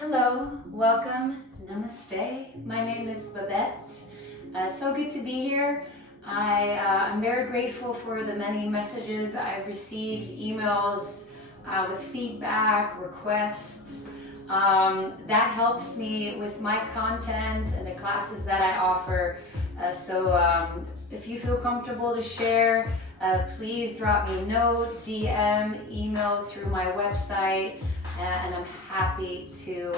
Hello, welcome, namaste. My name is Babette. So good to be here. I'm very grateful for the many messages I've received, emails with feedback, requests. That helps me with my content and the classes that I offer. So if you feel comfortable to share, please drop me a note, DM, email through my website, and I'm happy to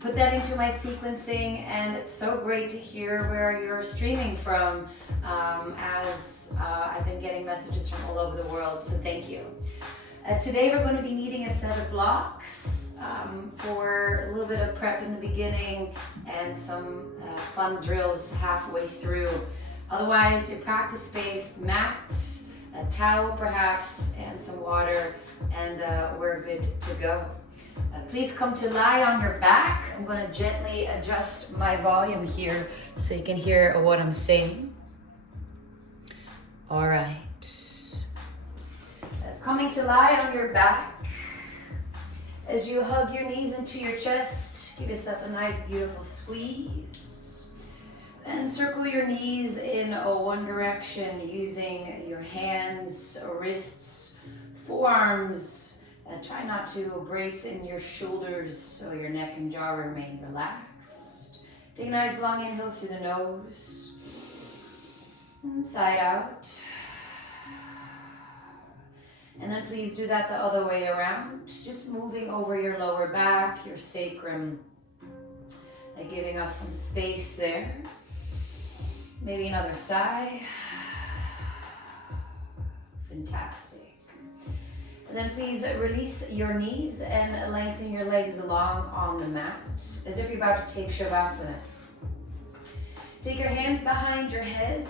put that into my sequencing. And it's so great to hear where you're streaming from, as I've been getting messages from all over the world, so thank you. Today we're going to be needing a set of blocks for a little bit of prep in the beginning and some fun drills halfway through. Otherwise, your practice-based mat, a towel perhaps, and some water, and we're good to go. Please come to lie on your back. I'm going to gently adjust my volume here so you can hear what I'm saying. All right. Coming to lie on your back. As you hug your knees into your chest, give yourself a nice, beautiful squeeze. And circle your knees in one direction using your hands, wrists, forearms. Try not to brace in your shoulders so your neck and jaw remain relaxed. Take a nice long inhale through the nose. Inside out. And then please do that the other way around. Just moving over your lower back, your sacrum. Giving us some space there. Maybe another sigh. Fantastic. And then please release your knees and lengthen your legs along on the mat as if you're about to take Shavasana. Take your hands behind your head,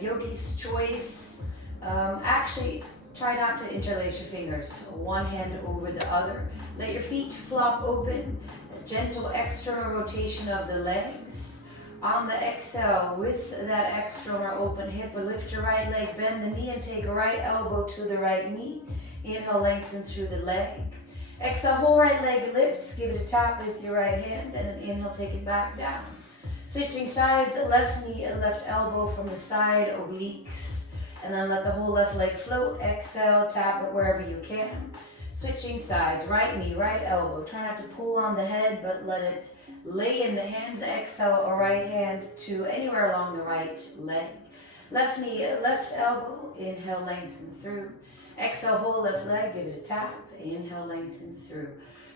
yogi's choice. Actually, try not to interlace your fingers, one hand over the other. Let your feet flop open, a gentle external rotation of the legs. On the exhale, with that external open hip, lift your right leg, bend the knee, and take a right elbow to the right knee. Inhale, lengthen through the leg. Exhale, whole right leg lifts. Give it a tap with your right hand, and then inhale, take it back down. Switching sides, left knee and left elbow from the side, obliques. And then let the whole left leg float. Exhale, tap it wherever you can. Switching sides, right knee, right elbow. Try not to pull on the head, but let it lay in the hands. Exhale, or right hand to anywhere along the right leg. Left knee, left elbow. Inhale, lengthen through. Exhale, whole left leg, give it a tap. Inhale, lengthen through.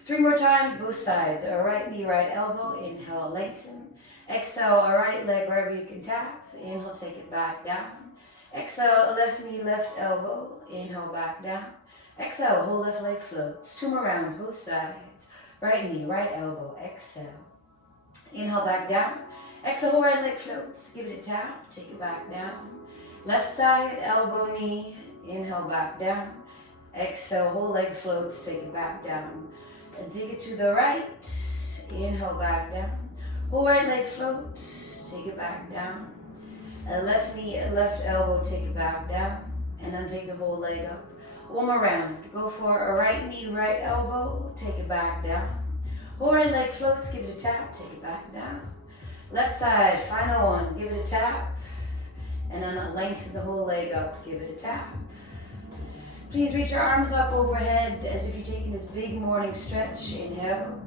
3 more times, both sides. Right knee, right elbow. Inhale, lengthen. Exhale, right leg wherever you can tap. Inhale, take it back down. Exhale, left knee, left elbow. Inhale, back down. Exhale, whole left leg floats. 2 more rounds, both sides. Right knee, right elbow. Exhale. Inhale, back down. Exhale, whole right leg floats. Give it a tap. Take it back down. Left side, elbow, knee. Inhale, back down. Exhale, whole leg floats. Take it back down. And take it to the right. Inhale, back down. Whole right leg floats. Take it back down. Left knee, left elbow, take it back down, and then take the whole leg up. 1 more round. Go for a right knee, right elbow, take it back down. Whole right leg floats, give it a tap, take it back down. Left side, final one, give it a tap, and then lengthen the whole leg up, give it a tap. Please reach your arms up overhead as if you're taking this big morning stretch. Inhale.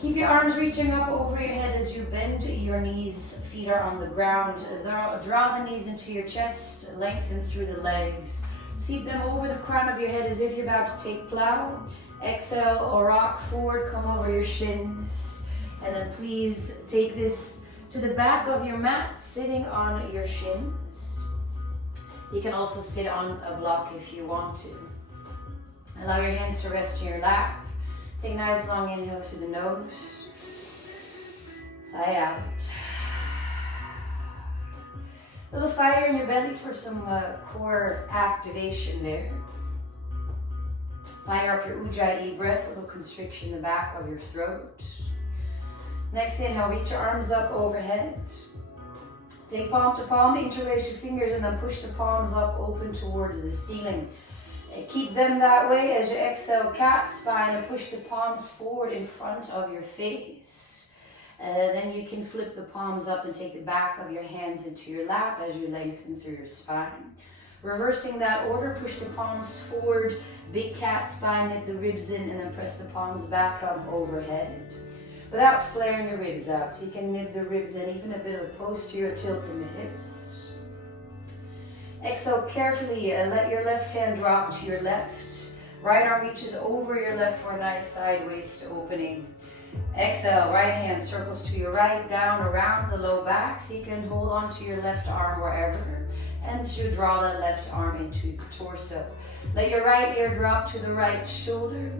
Keep your arms reaching up over your head as you bend your knees. Feet are on the ground. Draw the knees into your chest. Lengthen through the legs. Sweep them over the crown of your head as if you're about to take plow. Exhale or rock forward. Come over your shins. And then please take this to the back of your mat, sitting on your shins. You can also sit on a block if you want to. Allow your hands to rest in your lap. Take a nice long inhale through the nose. Sigh out. A little fire in your belly for some core activation there. Fire up your Ujjayi breath, a little constriction in the back of your throat. Next inhale, reach your arms up overhead. Take palm to palm, interlace your fingers, and then push the palms up open towards the ceiling. Keep them that way as you exhale, cat spine, and push the palms forward in front of your face. Then you can flip the palms up and take the back of your hands into your lap as you lengthen through your spine. Reversing that order, push the palms forward, big cat spine, knit the ribs in, and then press the palms back up overhead without flaring the ribs out. So you can knit the ribs in, even a bit of a posterior tilt in the hips. Exhale carefully, let your left hand drop to your left. Right arm reaches over your left for a nice side waist opening. Exhale, right hand circles to your right, down around the low back, so you can hold on to your left arm wherever. And so you draw that left arm into the torso. Let your right ear drop to the right shoulder.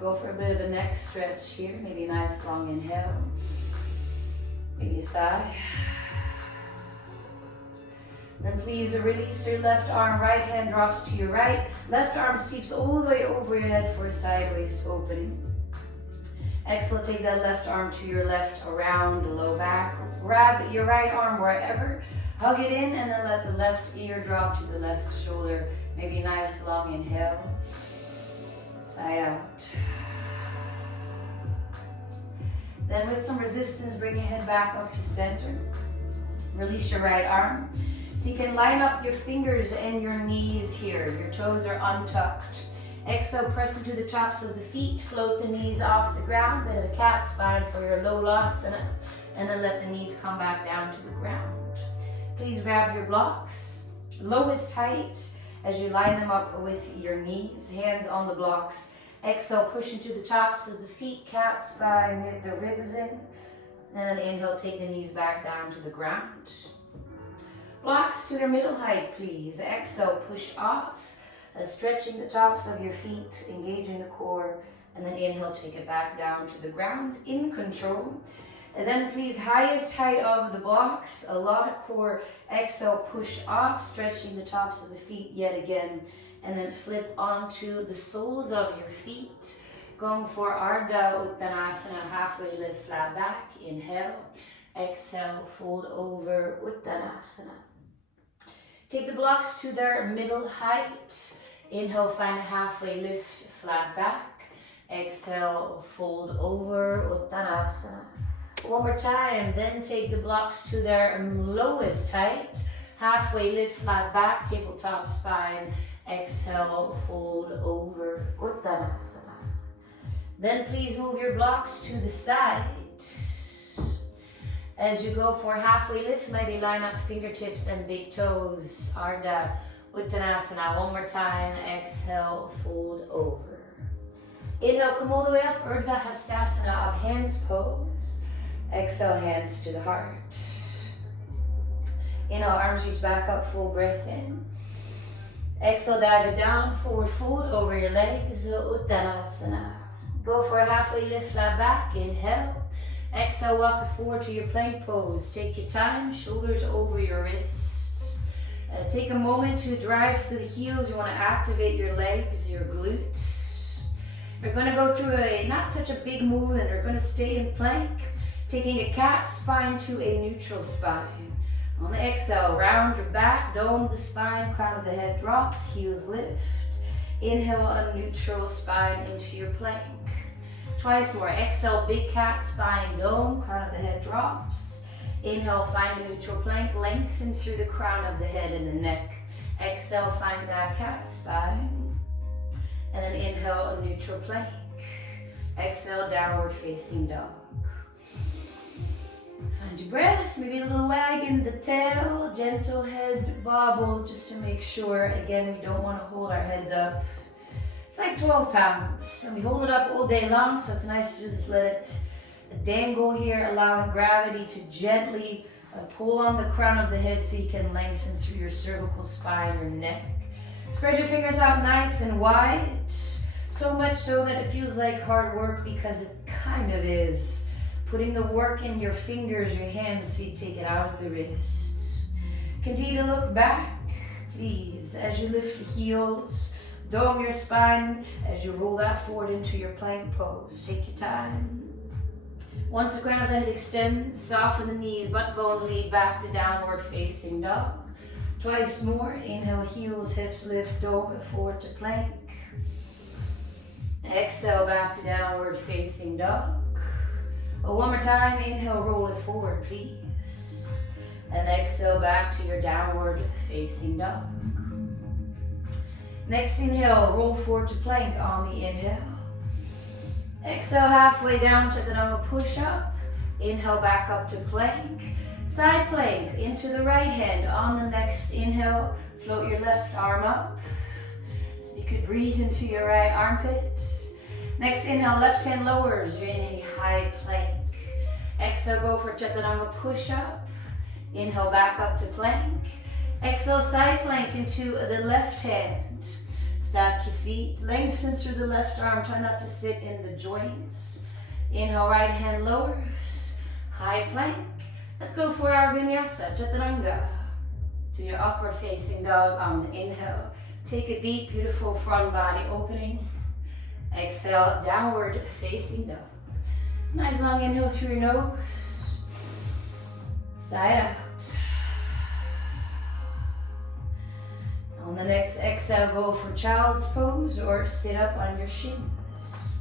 Go for a bit of a neck stretch here. Maybe a nice long inhale. Maybe a sigh. Then please release your left arm, right hand drops to your right. Left arm sweeps all the way over your head for a side waist opening. Exhale, take that left arm to your left around the low back. Grab your right arm wherever. Hug it in and then let the left ear drop to the left shoulder. Maybe a nice long inhale. Sigh out. Then with some resistance, bring your head back up to center. Release your right arm. So you can line up your fingers and your knees here. Your toes are untucked. Exhale, press into the tops of the feet. Float the knees off the ground. Bit of a cat spine for your Lolasana. And then let the knees come back down to the ground. Please grab your blocks. Lowest height as you line them up with your knees. Hands on the blocks. Exhale, push into the tops of the feet. Cat spine, knit the ribs in. And then inhale, take the knees back down to the ground. Blocks to their middle height, please. Exhale, push off, stretching the tops of your feet, engaging the core, and then inhale, take it back down to the ground in control. And then please, highest height of the blocks, a lot of core. Exhale, push off, stretching the tops of the feet yet again, and then flip onto the soles of your feet. Going for Ardha Uttanasana, halfway lift, flat back. Inhale, exhale, fold over Uttanasana. Take the blocks to their middle height. Inhale, find a halfway lift, flat back. Exhale, fold over Uttanasana. One more time, then take the blocks to their lowest height. Halfway lift, flat back, tabletop spine. Exhale, fold over Uttanasana. Then please move your blocks to the side. As you go for halfway lift, maybe line up fingertips and big toes. Ardha Uttanasana. One more time. Exhale, fold over. Inhale, come all the way up. Urdhva Hastasana, up hands pose. Exhale, hands to the heart. Inhale, arms reach back up, full breath in. Exhale, dive it down, forward fold over your legs. Uttanasana. Go for a halfway lift, flat back. Inhale. Exhale, walk it forward to your plank pose. Take your time, shoulders over your wrists. Take a moment to drive through the heels. You want to activate your legs, your glutes. You're going to go through a not such a big movement. You're going to stay in plank, taking a cat spine to a neutral spine. On the exhale, round your back, dome the spine, crown of the head drops, heels lift. Inhale, a neutral spine into your plank. Twice more. Exhale, big cat spine, dome, crown of the head drops. Inhale, find a neutral plank, lengthen through the crown of the head and the neck. Exhale, find that cat spine. And then inhale, a neutral plank. Exhale, downward facing dog. Find your breath, maybe a little wag in the tail, gentle head bobble just to make sure. Again, we don't want to hold our heads up. It's like 12 pounds, and we hold it up all day long, so it's nice to just let it dangle here, allowing gravity to gently pull on the crown of the head so you can lengthen through your cervical spine, your neck. Spread your fingers out nice and wide, so much so that it feels like hard work, because it kind of is. Putting the work in your fingers, your hands, so you take it out of the wrists. Continue to look back, please, as you lift the heels. Dome your spine as you roll that forward into your plank pose. Take your time. Once the crown of the head extends, soften the knees, butt bone, lead back to downward facing dog. Twice more. Inhale, heels, hips lift, dome, forward to plank. Exhale, back to downward facing dog. One more time. Inhale, roll it forward, please. And exhale, back to your downward facing dog. Next inhale, roll forward to plank on the inhale. Exhale, halfway down to the Chaturanga push-up. Inhale, back up to plank. Side plank into the right hand. On the next inhale, float your left arm up. So you could breathe into your right armpit. Next inhale, left hand lowers. You're in a high plank. Exhale, go for Chaturanga push-up. Inhale, back up to plank. Exhale, side plank into the left hand. Stack your feet, lengthen through the left arm. Try not to sit in the joints. Inhale, right hand lowers. High plank. Let's go for our Vinyasa, Chaturanga. To your upward facing dog on the inhale. Take a deep, beautiful front body opening. Exhale, downward facing dog. Nice long inhale through your nose. Side out. On the next exhale, go for child's pose or sit up on your shins.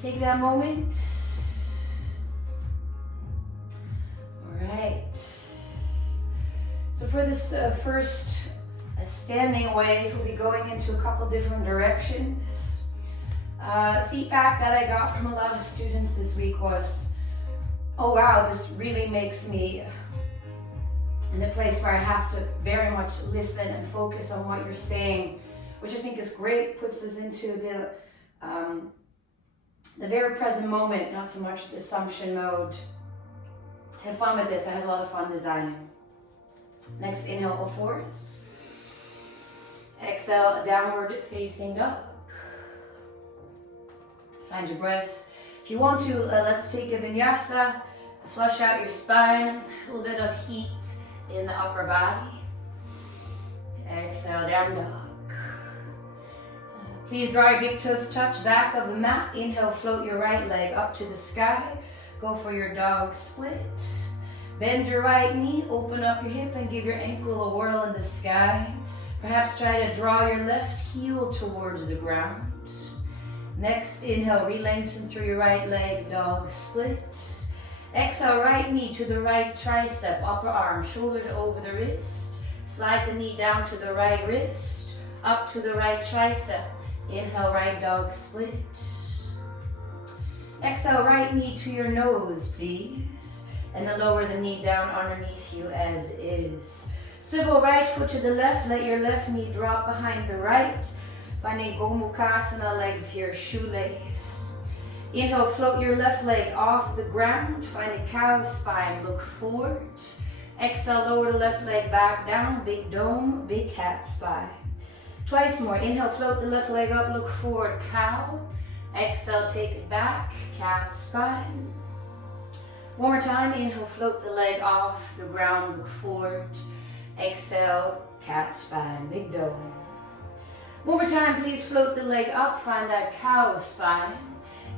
Take that moment. All right. So for this first standing wave, we'll be going into a couple different directions. Feedback that I got from a lot of students this week was, oh wow, this really makes me in a place where I have to very much listen and focus on what you're saying, which I think is great, puts us into the very present moment, not so much the assumption mode. Have fun with this. I had a lot of fun designing. Next inhale, all fours. Exhale, downward facing dog. Find your breath. If you want to, let's take a Vinyasa. Flush out your spine, a little bit of heat in the upper body. Exhale, down dog. Please draw your big toes touch back of the mat. Inhale, float your right leg up to the sky. Go for your dog split. Bend your right knee, open up your hip and give your ankle a whirl in the sky. Perhaps try to draw your left heel towards the ground. Next inhale, re-lengthen through your right leg, dog split. Exhale, right knee to the right tricep, upper arm, shoulders over the wrist. Slide the knee down to the right wrist, up to the right tricep. Inhale, right dog split. Exhale, right knee to your nose, please. And then lower the knee down underneath you as is. Swivel right foot to the left, let your left knee drop behind the right. Finding Gomukhasana, legs here, shoelace. Inhale, float your left leg off the ground. Find a cow spine, look forward. Exhale, lower the left leg back down, big dome, big cat spine. Twice more. Inhale, float the left leg up, look forward, cow. Exhale, take it back, cat spine. One more time. Inhale, float the leg off the ground, look forward. Exhale, cat spine, big dome. One more time, please float the leg up, find that cow spine.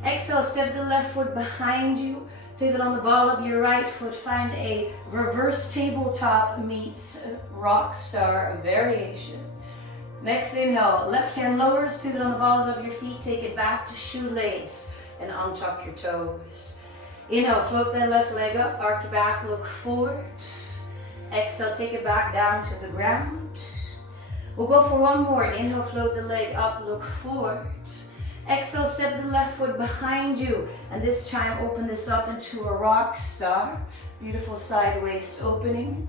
Exhale, step the left foot behind you, pivot on the ball of your right foot, find a reverse tabletop meets rock star variation. Next inhale, left hand lowers, pivot on the balls of your feet, take it back to shoelace and untuck your toes. Inhale, float that left leg up, arc your back, look forward. Exhale, take it back down to the ground. We'll go for one more. Inhale, float the leg up, look forward. Exhale, step the left foot behind you. And this time, open this up into a rock star. Beautiful side waist opening.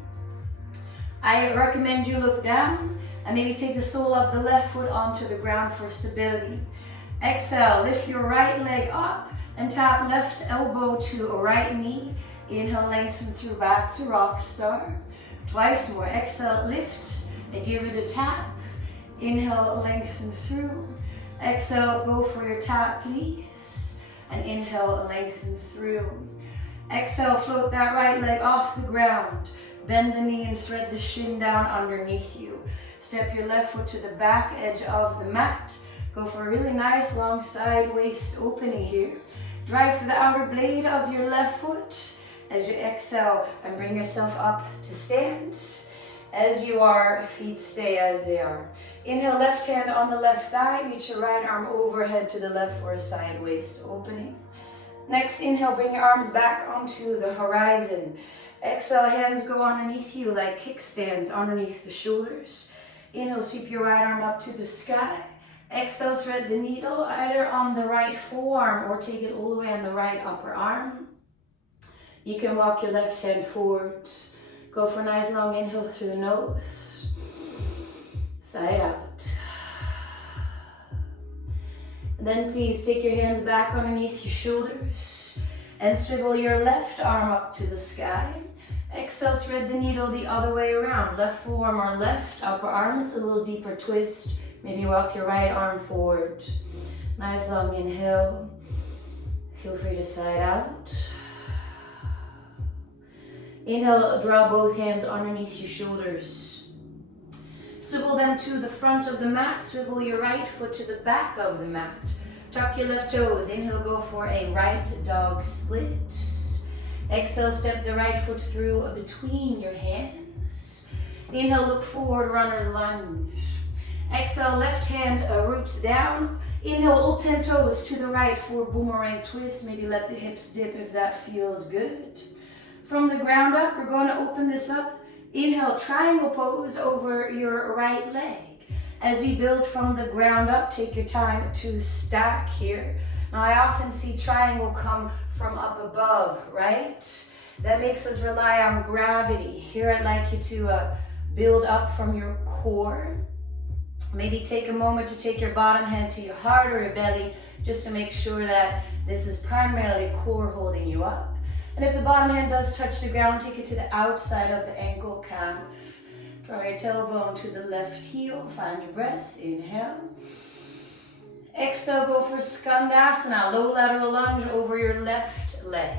I recommend you look down and maybe take the sole of the left foot onto the ground for stability. Exhale, lift your right leg up and tap left elbow to a right knee. Inhale, lengthen through back to rock star. Twice more. Exhale, lift and give it a tap. Inhale, lengthen through. Exhale, go for your tap, please. And inhale, lengthen through. Exhale, float that right leg off the ground. Bend the knee and thread the shin down underneath you. Step your left foot to the back edge of the mat. Go for a really nice long side waist opening here. Drive for the outer blade of your left foot as you exhale and bring yourself up to stand. as you are, feet stay as they are. Inhale, left hand on the left thigh, reach your right arm overhead to the left for a side waist opening. Next, inhale, bring your arms back onto the horizon. Exhale, hands go underneath you like kickstands underneath the shoulders. Inhale, sweep your right arm up to the sky. Exhale, thread the needle either on the right forearm or take it all the way on the right upper arm. You can walk your left hand forward. Go for a nice long inhale through the nose. Side out. And then please take your hands back underneath your shoulders and swivel your left arm up to the sky. Exhale, thread the needle the other way around. Left forearm or left upper arm is a little deeper twist. Maybe walk your right arm forward. Nice long inhale. Feel free to side out. Inhale, draw both hands underneath your shoulders. Swivel them to the front of the mat. Swivel your right foot to the back of the mat. Tuck your left toes. Inhale, go for a right dog split. Exhale, step the right foot through between your hands. Inhale, look forward, runner's lunge. Exhale, left hand roots down. Inhale, all 10 toes to the right for boomerang twist. Maybe let the hips dip if that feels good. From the ground up, we're going to open this up. Inhale, triangle pose over your right leg. As we build from the ground up, take your time to stack here. Now, I often see triangle come from up above, right? That makes us rely on gravity. Here, I'd like you to build up from your core. Maybe take a moment to take your bottom hand to your heart or your belly, just to make sure that this is primarily core holding you up. And if the bottom hand does touch the ground, take it to the outside of the ankle calf. Draw your tailbone to the left heel. Find your breath. Inhale. Exhale, go for Skandasana. Low lateral lunge over your left leg.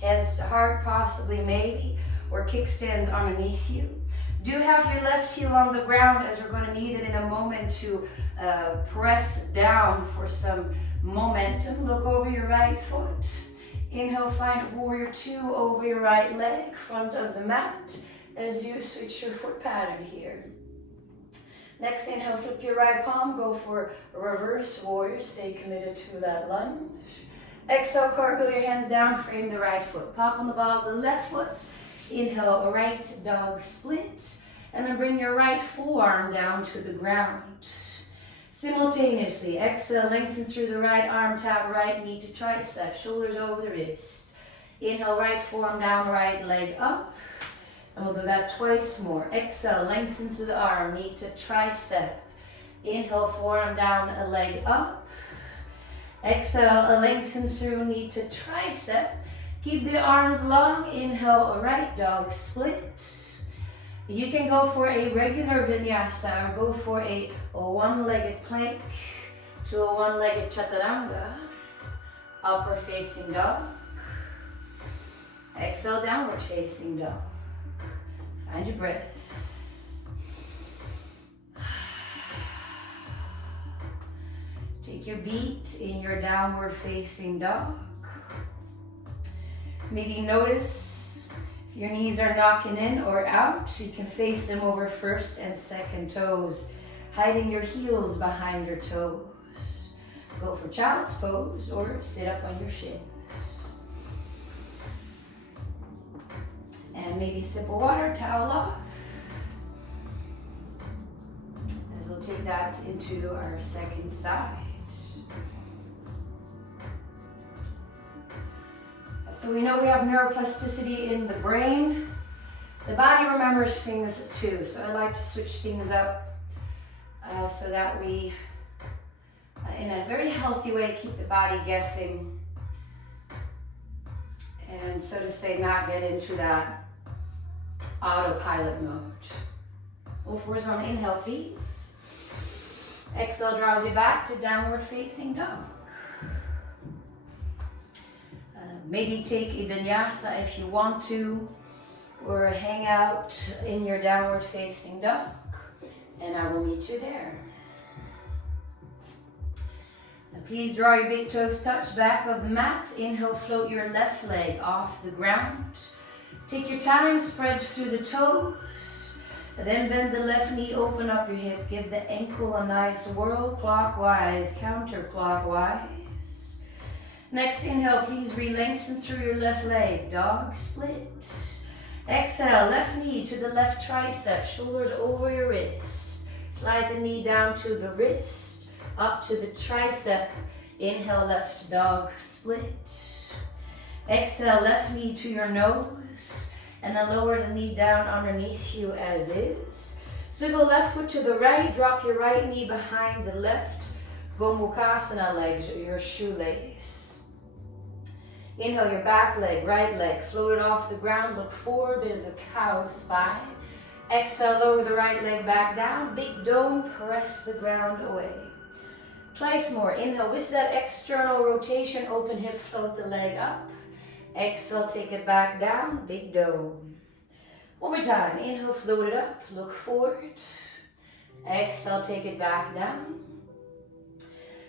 Hands to heart, possibly, maybe, or kickstands underneath you. Do have your left heel on the ground, as we're going to need it in a moment to press down for some momentum. Look over your right foot. Inhale, find warrior two over your right leg, front of the mat, as you switch your foot pattern here. Next, inhale, flip your right palm, go for a reverse warrior, stay committed to that lunge. Exhale, cartwheel your hands down, frame the right foot. Pop on the ball of the left foot. Inhale, a right dog split, and then bring your right forearm down to the ground. Simultaneously, exhale, lengthen through the right arm, tap right knee to tricep, shoulders over the wrists. Inhale, right forearm down, right leg up. And we'll do that twice more. Exhale, lengthen through the arm, knee to tricep. Inhale, forearm down, a leg up. Exhale, lengthen through, knee to tricep. Keep the arms long. Inhale, a right dog split. You can go for a regular vinyasa or go for a one-legged plank to a one-legged chaturanga. Upward facing dog. Exhale, downward facing dog. Find your breath. Take your beat in your downward facing dog. Maybe notice if your knees are knocking in or out, so you can face them over first and second toes, hiding your heels behind your toes. Go for child's pose or sit up on your shins. And maybe sip of water, towel off. As we'll take that into our second side. So we know we have neuroplasticity in the brain. The body remembers things too. So I like to switch things up so that we, in a very healthy way, keep the body guessing. And so to say, not get into that autopilot mode. All fours on the inhale, please. Exhale draws you back to downward facing dog. Maybe take a vinyasa if you want to, or hang out in your downward facing dog, and I will meet you there. Now please draw your big toes touch back of the mat. Inhale, float your left leg off the ground. Take your time, spread through the toes. And then bend the left knee, open up your hip. Give the ankle a nice whirl, clockwise, counterclockwise. Next inhale, please re-lengthen through your left leg, dog split. Exhale, left knee to the left tricep, shoulders over your wrist. Slide the knee down to the wrist, up to the tricep. Inhale, left dog split. Exhale, left knee to your nose, and then lower the knee down underneath you as is. Swivel left foot to the right, drop your right knee behind the left. Gomukhasana legs, your shoelace. Inhale, your back leg, right leg, float it off the ground, look forward, bit of a cow spine. Exhale, lower the right leg back down, big dome, press the ground away. Twice more, inhale, with that external rotation, open hip, float the leg up. Exhale, take it back down, big dome. One more time, inhale, float it up, look forward. Exhale, take it back down.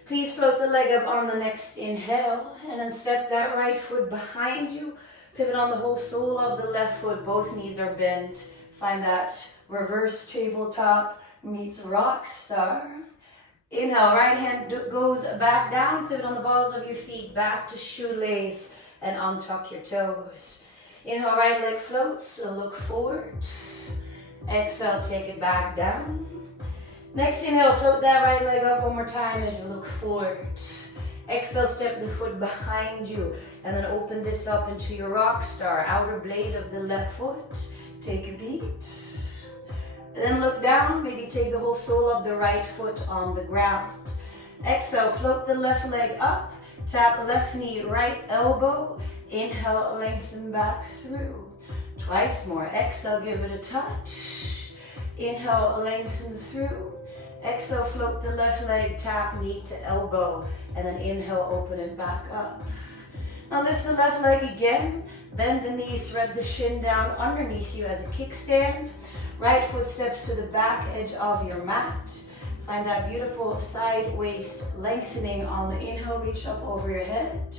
Please float the leg up on the next inhale, and then step that right foot behind you. Pivot on the whole sole of the left foot, both knees are bent. Find that reverse tabletop meets rock star. Inhale, right hand goes back down, pivot on the balls of your feet, back to shoelace, and untuck your toes. Inhale, right leg floats, so look forward. Exhale, take it back down. Next inhale, float that right leg up one more time as you look forward. Exhale, step the foot behind you, and then open this up into your rock star, outer blade of the left foot. Take a beat. Then look down, maybe take the whole sole of the right foot on the ground. Exhale, float the left leg up, tap left knee, right elbow. Inhale, lengthen back through. Twice more. Exhale, give it a touch. Inhale, lengthen through. Exhale, float the left leg, tap knee to elbow, and then inhale, open it back up. Now lift the left leg again, bend the knee, thread the shin down underneath you as a kickstand. Right foot steps to the back edge of your mat. Find that beautiful side waist lengthening on the inhale, reach up over your head.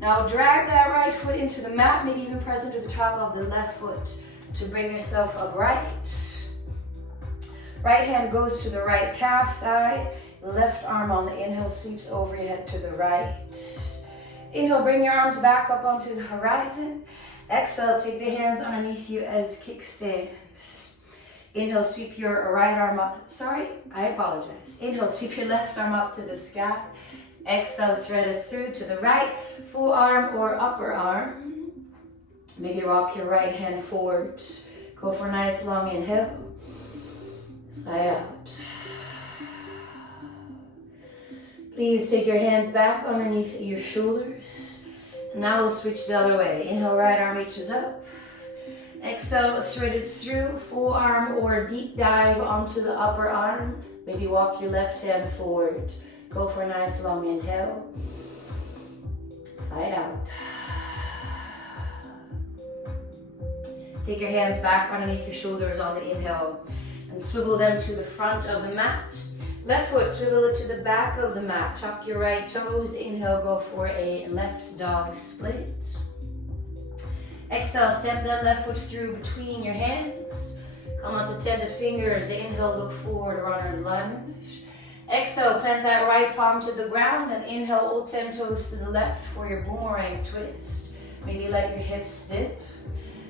Now drag that right foot into the mat, maybe even press into the top of the left foot to bring yourself upright. Right hand goes to the right calf thigh. Left arm on the inhale sweeps over your head to the right. Inhale, bring your arms back up onto the horizon. Exhale, take the hands underneath you as kickstands. Inhale, sweep your right arm up. Sorry, I apologize. Inhale, sweep your left arm up to the sky. Exhale, thread it through to the right, full arm or upper arm. Maybe rock your right hand forward. Go for a nice long inhale. Side out. Please take your hands back underneath your shoulders. And now we'll switch the other way. Inhale, right arm reaches up. Exhale, thread it through, full arm or deep dive onto the upper arm. Maybe walk your left hand forward. Go for a nice long inhale. Side out. Take your hands back underneath your shoulders on the inhale and swivel them to the front of the mat. Left foot, swivel it to the back of the mat. Tuck your right toes. Inhale, go for a left dog split. Exhale, step that left foot through between your hands. Come onto tented fingers. Inhale, look forward, runner's lunge. Exhale, plant that right palm to the ground and inhale, all 10 toes to the left for your boomerang twist. Maybe let your hips dip.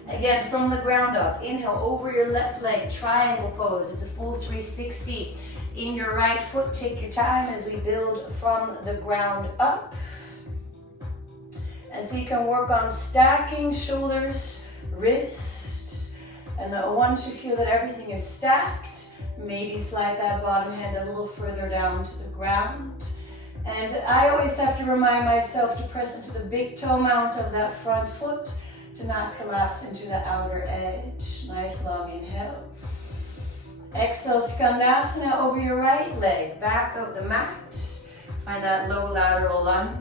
Again, from the ground up, inhale over your left leg, triangle pose. It's a full 360 in your right foot. Take your time as we build from the ground up. And so you can work on stacking shoulders, wrists, and once you feel that everything is stacked, maybe slide that bottom hand a little further down to the ground. And I always have to remind myself to press into the big toe mount of that front foot to not collapse into the outer edge. Nice long inhale. Exhale, Skandasana over your right leg, back of the mat. Find that low lateral lunge.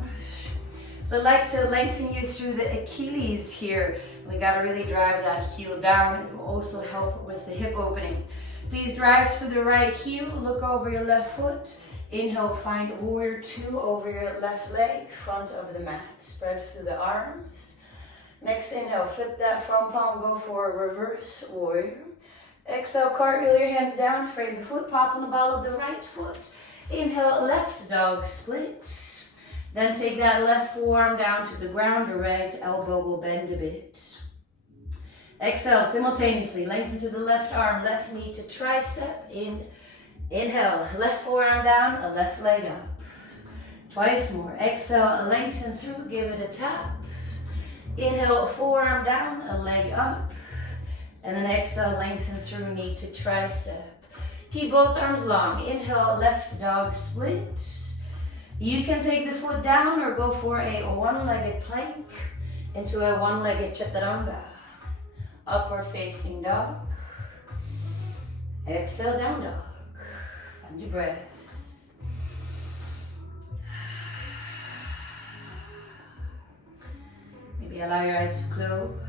So I'd like to lengthen you through the Achilles here. We got to really drive that heel down. It will also help with the hip opening. Please drive through the right heel, look over your left foot. Inhale, find warrior two over your left leg, front of the mat. Spread through the arms. Next inhale, flip that front palm, go for a reverse warrior. Exhale, cartwheel your hands down, frame the foot, pop on the ball of the right foot. Inhale, left dog split. Then take that left forearm down to the ground, your right elbow will bend a bit. Exhale, simultaneously, lengthen to the left arm, left knee to tricep. Inhale, left forearm down, a left leg up. Twice more. Exhale, lengthen through, give it a tap. Inhale, forearm down, a leg up. And then exhale, lengthen through, knee to tricep. Keep both arms long. Inhale, left dog split. You can take the foot down or go for a one-legged plank into a one-legged chaturanga. Upward facing dog. Exhale, down dog. Find your breath. Maybe allow your eyes to close.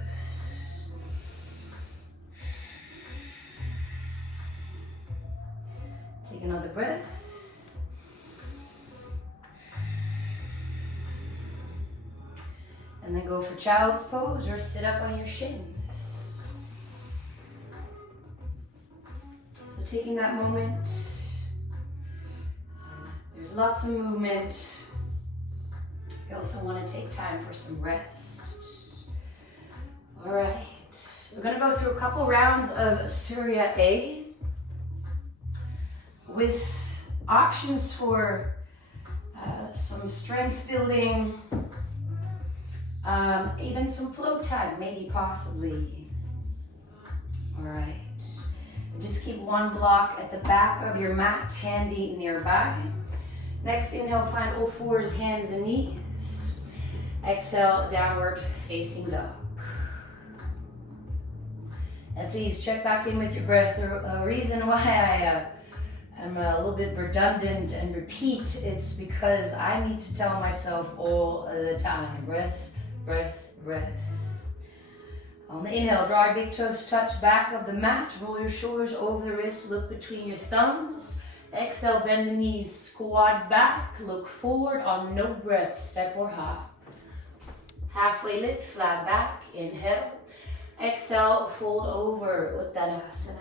Take another breath. And then go for child's pose or sit up on your shins. So taking that moment, there's lots of movement. You also want to take time for some rest. All right, we're going to go through a couple rounds of Surya A with options for some strength building, even some flow time, maybe possibly. All right, just keep one block at the back of your mat handy nearby. Next inhale, find all fours, hands and knees. Exhale, downward facing dog. And please check back in with your breath. The reason why I'm a little bit redundant and repeat, it's because I need to tell myself all the time, breath, breath, breath. On the inhale, draw your big toes, touch back of the mat, roll your shoulders over the wrists, look between your thumbs. Exhale, bend the knees, squat back, look forward on no breath, step or hop. Halfway lift, flat back, inhale. Exhale, fold over, Uttanasana.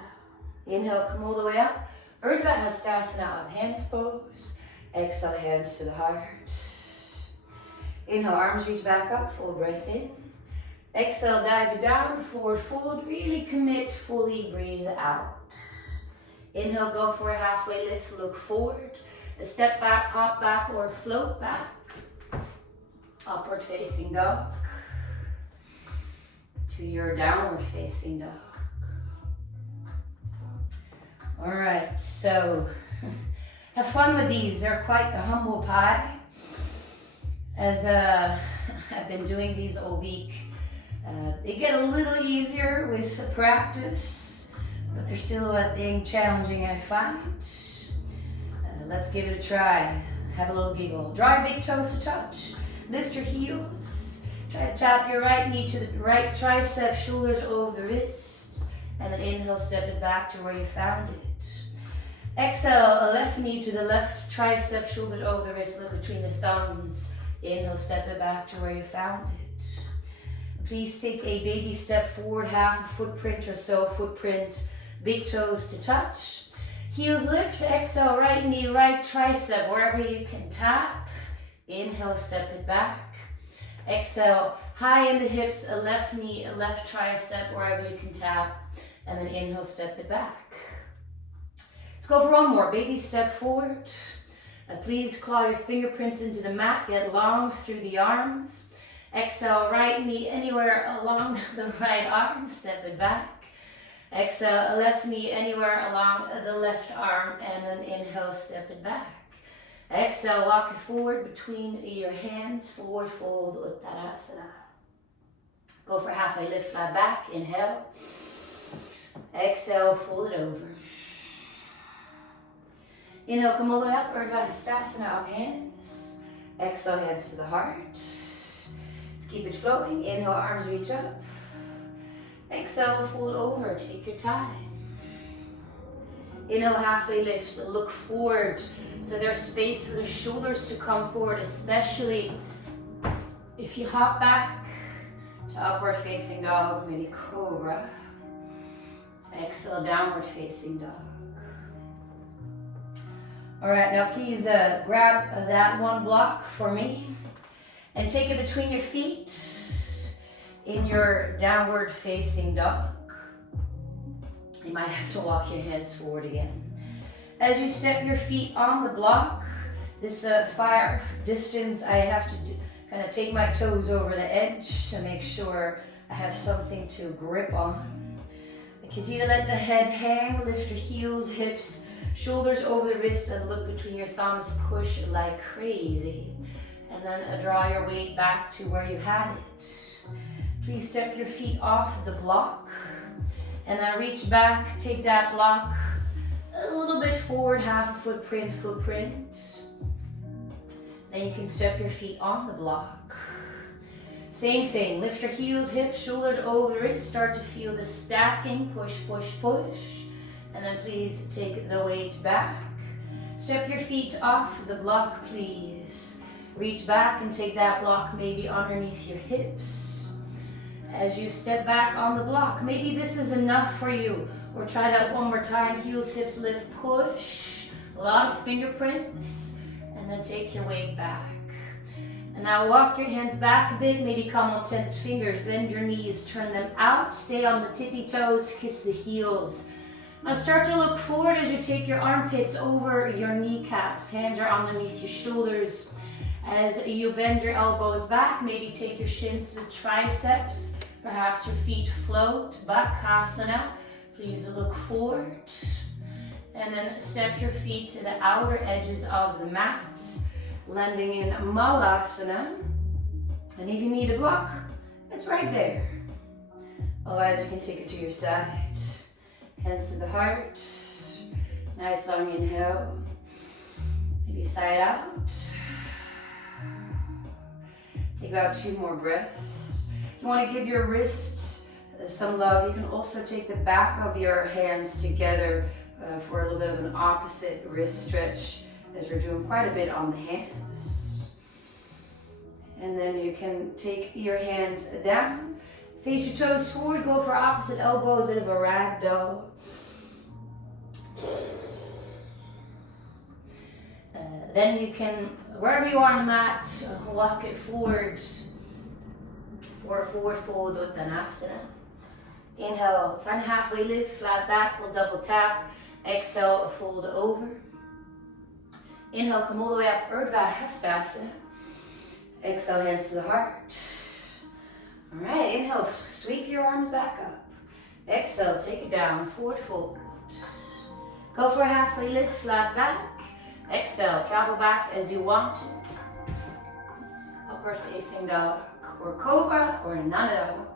Inhale, come all the way up. Urdhva Hastasana up, hands pose. Exhale, hands to the heart. Inhale, arms reach back up, full breath in. Exhale, dive down, forward fold, really commit, fully breathe out. Inhale, go for a halfway lift, look forward. A step back, hop back, or float back. Upward facing dog. To your downward facing dog. All right, so have fun with these. They're quite the humble pie. As I've been doing these all week. They get a little easier with the practice, but they're still dang challenging, I find. Let's give it a try. Have a little giggle. Draw your big toes to touch. Lift your heels. Try to tap your right knee to the right tricep, shoulders over the wrists. And then inhale, step it back to where you found it. Exhale, a left knee to the left tricep, shoulders over the wrist, look between the thumbs. Inhale, step it back to where you found it. Please take a baby step forward, half a footprint or so, footprint, big toes to touch. Heels lift, exhale, right knee, right tricep, wherever you can tap. Inhale, step it back. Exhale, high in the hips, a left knee, a left tricep, wherever you can tap. And then inhale, step it back. Let's go for one more. Baby step forward. Please claw your fingerprints into the mat. Get long through the arms. Exhale, right knee anywhere along the right arm. Step it back. Exhale, left knee anywhere along the left arm. And then inhale, step it back. Exhale, walk it forward between your hands. Forward fold, Uttanasana. Go for halfway lift, flat back. Inhale. Exhale, fold it over. Inhale, come all the way up, Urdhva Hastasana, up hands. Exhale, hands to the heart. Let's keep it flowing. Inhale, arms reach up. Exhale, fold over, take your time. Inhale, halfway lift, look forward. So there's space for the shoulders to come forward, especially if you hop back to upward facing dog, maybe cobra. Exhale, downward facing dog. All right, now please grab that one block for me and take it between your feet in your downward facing dog. You might have to walk your hands forward again. As you step your feet on the block, this fire distance, I have to kind of take my toes over the edge to make sure I have something to grip on. Continue to let the head hang, lift your heels, hips, shoulders over the wrists, and look between your thumbs, push like crazy. And then draw your weight back to where you had it. Please step your feet off the block, and then reach back, take that block a little bit forward, half a footprint. Then you can step your feet on the block. Same thing, lift your heels, hips, shoulders over the wrist, start to feel the stacking, push, and then please take the weight back. Step your feet off the block, please. Reach back and take that block maybe underneath your hips. As you step back on the block, maybe this is enough for you, or try that one more time, heels, hips, lift, push, a lot of fingerprints, and then take your weight back. And now walk your hands back a bit, maybe come on 10 fingers, bend your knees, turn them out, stay on the tippy toes, kiss the heels. Now start to look forward as you take your armpits over your kneecaps, hands are underneath your shoulders. As you bend your elbows back, maybe take your shins to the triceps, perhaps your feet float, Bakasana. Please look forward. And then step your feet to the outer edges of the mat, landing in Malasana. And if you need a block, it's right there. Otherwise, you can take it to your side. Hands to the heart. Nice long inhale. Maybe side out. Take about 2 more breaths. If you want to give your wrists some love, you can also take the back of your hands together for a little bit of an opposite wrist stretch, as we're doing quite a bit on the hands. And then you can take your hands down, face your toes forward, go for opposite elbows, a bit of a ragdoll. Then you can, wherever you are on the mat, walk it forward for a forward fold Uttanasana. Inhale, find a halfway lift, flat back, we'll double tap. Exhale, fold over. Inhale, come all the way up, Urdhva Hastasana. Exhale, hands to the heart. All right, inhale, sweep your arms back up. Exhale, take it down, forward fold. Go for a halfway lift, flat back. Exhale, travel back as you want to. Upward facing dog, or cobra, or none at all.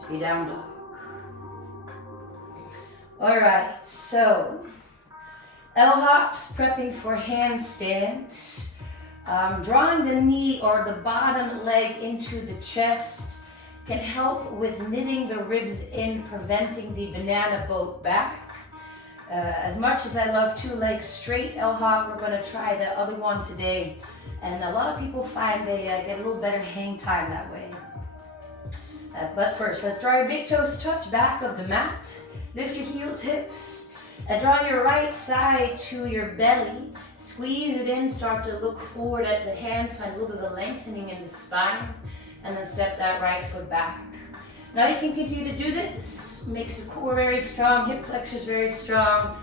To be down dog. All right, so L-hops, prepping for handstands. Drawing the knee or the bottom leg into the chest can help with knitting the ribs in, preventing the banana boat back. As much as I love 2 legs straight L-hop, we're going to try the other one today. And a lot of people find they get a little better hang time that way. But first, let's draw your big toes touch back of the mat. Lift your heels, hips, and draw your right thigh to your belly. Squeeze it in, start to look forward at the hands, find a little bit of a lengthening in the spine, and then step that right foot back. Now you can continue to do this. Makes the core very strong, hip flexors very strong.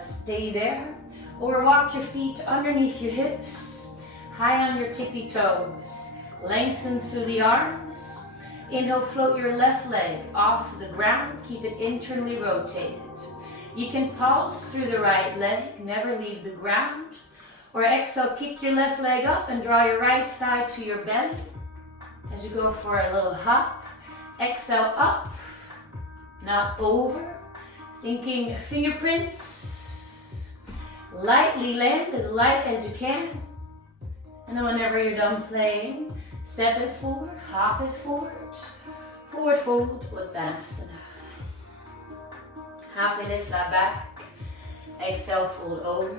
Stay there. Or walk your feet underneath your hips, high on your tippy toes. Lengthen through the arms. Inhale, float your left leg off the ground. Keep it internally rotated. You can pulse through the right leg, never leave the ground. Or exhale, kick your left leg up and draw your right thigh to your belly. As you go for a little hop, exhale up, not over. Thinking fingerprints. Lightly land, as light as you can. And then whenever you're done playing, step it forward, hop it forward. Forward fold, Uttanasana. Halfway lift, flat back. Exhale, fold over.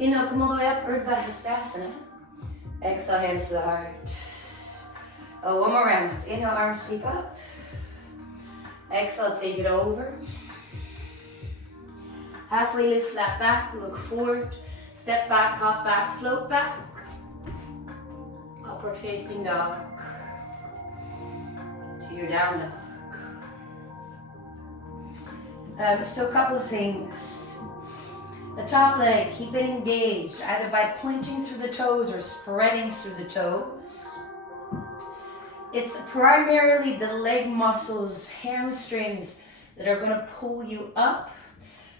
Inhale, come all the way up, Urdhva Hastasana. Exhale, hands to the heart. Oh, one more round. Inhale, arms sweep up. Exhale, take it over. Halfway lift, flat back, look forward. Step back, hop back, float back. Upward facing dog. To your down dog. So a couple of things. The top leg, keep it engaged, either by pointing through the toes or spreading through the toes. It's primarily the leg muscles, hamstrings, that are going to pull you up.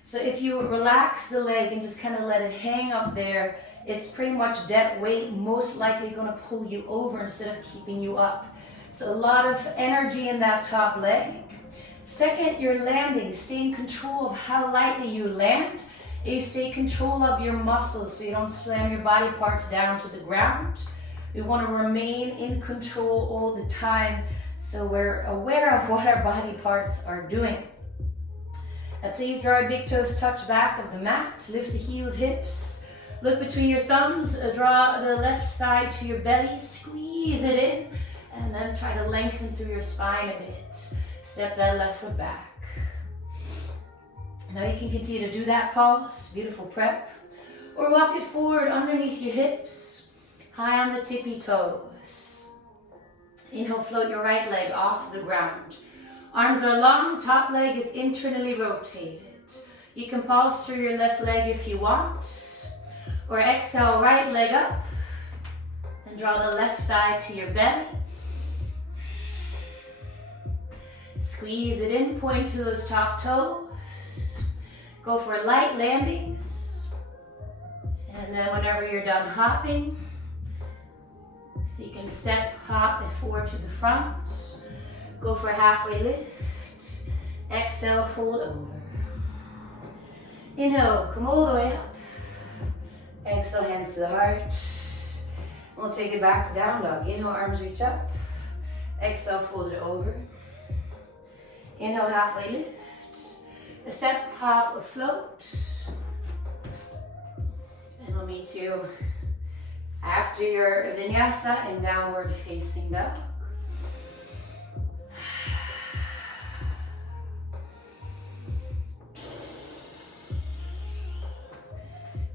So if you relax the leg and just kind of let it hang up there, it's pretty much dead weight, most likely going to pull you over instead of keeping you up. So a lot of energy in that top leg. Second, your landing. Stay in control of how lightly you land. You stay control of your muscles so you don't slam your body parts down to the ground. We want to remain in control all the time so we're aware of what our body parts are doing. Please draw your big toes touch back of the mat. Lift the heels, hips. Look between your thumbs. Draw the left thigh to your belly. Squeeze it in. And then try to lengthen through your spine a bit. Step that left foot back. Now you can continue to do that pause. Beautiful prep. Or walk it forward underneath your hips. High on the tippy toes. Inhale, float your right leg off the ground. Arms are long, top leg is internally rotated. You can pause through your left leg if you want. Or exhale, right leg up. And draw the left thigh to your belly. Squeeze it in, point to those top toes. Go for light landings. And then whenever you're done hopping, so you can step, hop, and forward to the front. Go for a halfway lift. Exhale, fold over. Inhale, come all the way up. Exhale, hands to the heart. We'll take it back to down dog. Inhale, arms reach up. Exhale, fold it over. Inhale, halfway lift. A step, hop, or float. And we'll meet you after your Vinyasa in downward facing dog.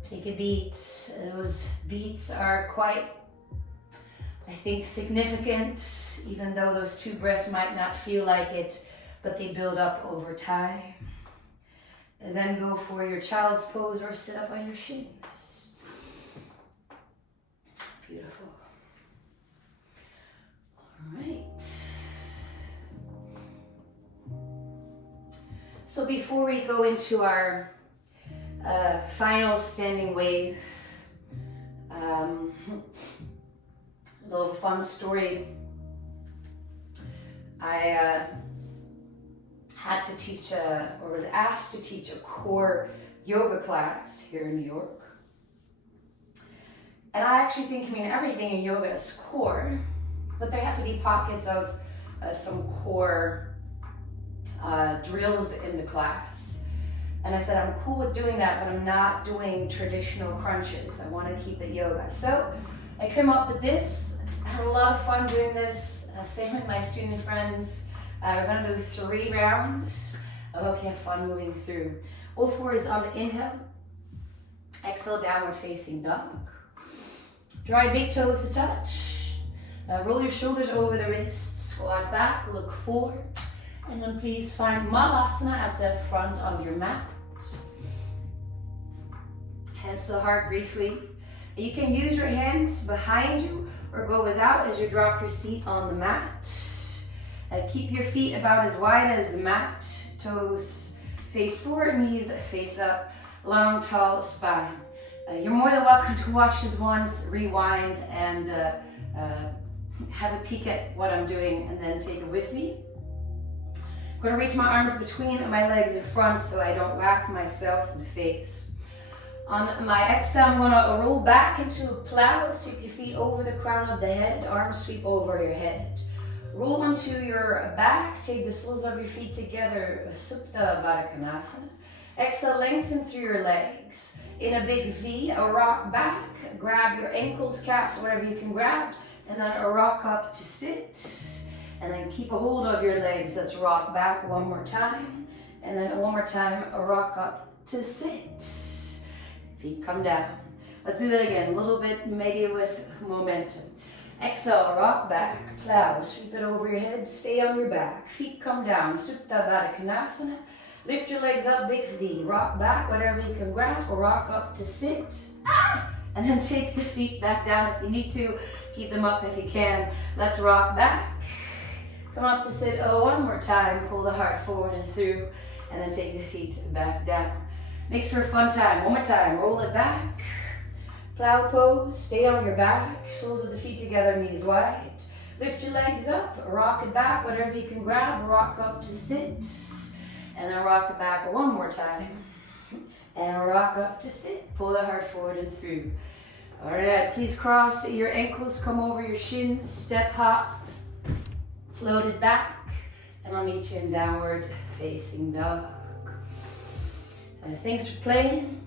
Take a beat. Those beats are quite, I think, significant, even though those 2 breaths might not feel like it, but they build up over time. And then go for your child's pose or sit up on your shins. Beautiful. All right. So before we go into our final standing wave, a little fun story. I had to teach or was asked to teach a core yoga class here in New York. And I actually think, everything in yoga is core, but there have to be pockets of some core drills in the class. And I said, I'm cool with doing that, but I'm not doing traditional crunches. I want to keep it yoga. So I came up with this. I had a lot of fun doing this. Same with my student friends. We're going to do 3 rounds. I hope you have fun moving through. All 4 is on the inhale. Exhale, downward facing dog. Draw your big toes to touch. Roll your shoulders over the wrists. Squat back, look forward. And then please find Malasana at the front of your mat. Hands to the heart briefly. You can use your hands behind you or go without as you drop your seat on the mat. Keep your feet about as wide as the mat. Toes face forward, knees face up. Long, tall spine. You're more than welcome to watch this once, rewind, and have a peek at what I'm doing, and then take it with me. I'm going to reach my arms between my legs in front so I don't whack myself in the face. On my exhale, I'm going to roll back into a plow. Sweep your feet over the crown of the head. Arms sweep over your head. Roll onto your back. Take the soles of your feet together. Supta Baddha Konasana. Exhale, lengthen through your legs. In a big V, a rock back. Grab your ankles, calves, whatever you can grab. And then a rock up to sit. And then keep a hold of your legs. Let's rock back one more time. And then one more time, rock up to sit. Feet come down. Let's do that again, a little bit maybe with momentum. Exhale, rock back, plow, sweep it over your head, stay on your back. Feet come down, Supta Baddha Konasana. Lift your legs up, big V. Rock back, whatever you can grab, or rock up to sit. And then take the feet back down if you need to. Keep them up if you can. Let's rock back. Come up to sit one more time. Pull the heart forward and through. And then take the feet back down. Makes for a fun time. One more time. Roll it back. Plow pose. Stay on your back. Soles of the feet together, knees wide. Lift your legs up. Rock it back. Whatever you can grab. Rock up to sit. And then rock it back one more time. And rock up to sit. Pull the heart forward and through. All right, please cross your ankles, come over your shins, step hop, float it back, and I'll meet you in downward facing dog. Thanks for playing.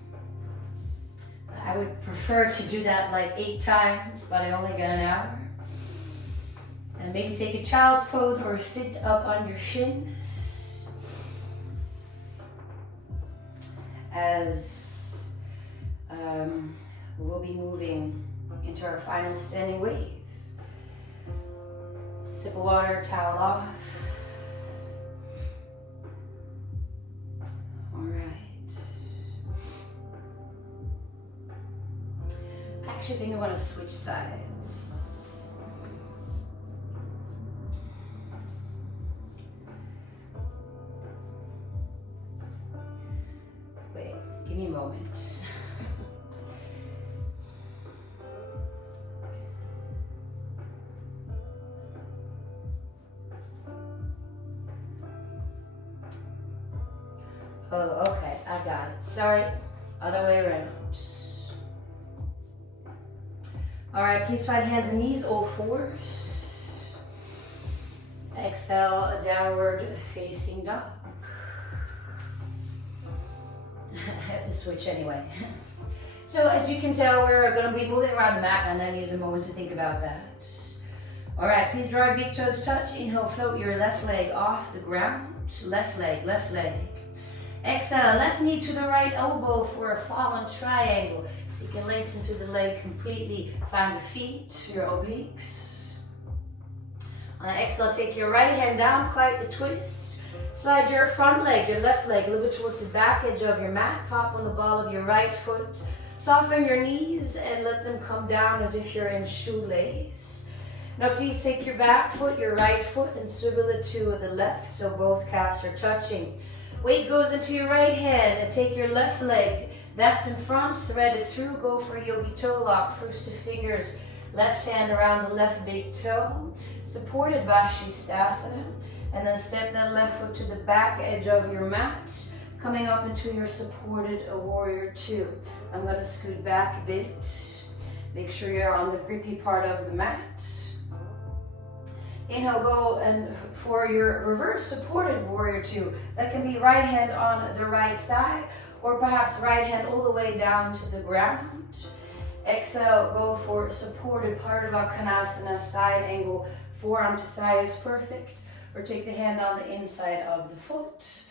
I would prefer to do that like 8 times, but I only get an hour. And maybe take a child's pose or sit up on your shins. As we'll be moving into our final standing wave. Sip of water, towel off. All right. I actually think I want to switch sides. Wait, give me a moment. Oh, okay, I got it. Sorry, other way around. All right, please find hands and knees, all fours. Exhale, downward facing dog. I have to switch anyway. So as you can tell, we're going to be moving around the mat, and I needed a moment to think about that. All right, please draw your big toes touch. Inhale, float your left leg off the ground. Left leg, left leg. Exhale, left knee to the right elbow for a fallen triangle. So you can lengthen through the leg completely. Find your feet, your obliques. On exhale, take your right hand down, quiet the twist. Slide your front leg, your left leg, a little bit towards the back edge of your mat. Pop on the ball of your right foot. Soften your knees and let them come down as if you're in shoelace. Now please take your back foot, your right foot, and swivel it to the left so both calves are touching. Weight goes into your right hand and take your left leg. That's in front, thread it through, go for a yogi toe lock. First 2 fingers, left hand around the left big toe. Supported Vashisthasana. And then step that left foot to the back edge of your mat. Coming up into your supported warrior 2. I'm going to scoot back a bit. Make sure you're on the grippy part of the mat. Inhale, go and for your reverse supported warrior 2. That can be right hand on the right thigh, or perhaps right hand all the way down to the ground. Exhale, go for supported Pardha Konasana, side angle, forearm to thigh is perfect. Or take the hand on the inside of the foot.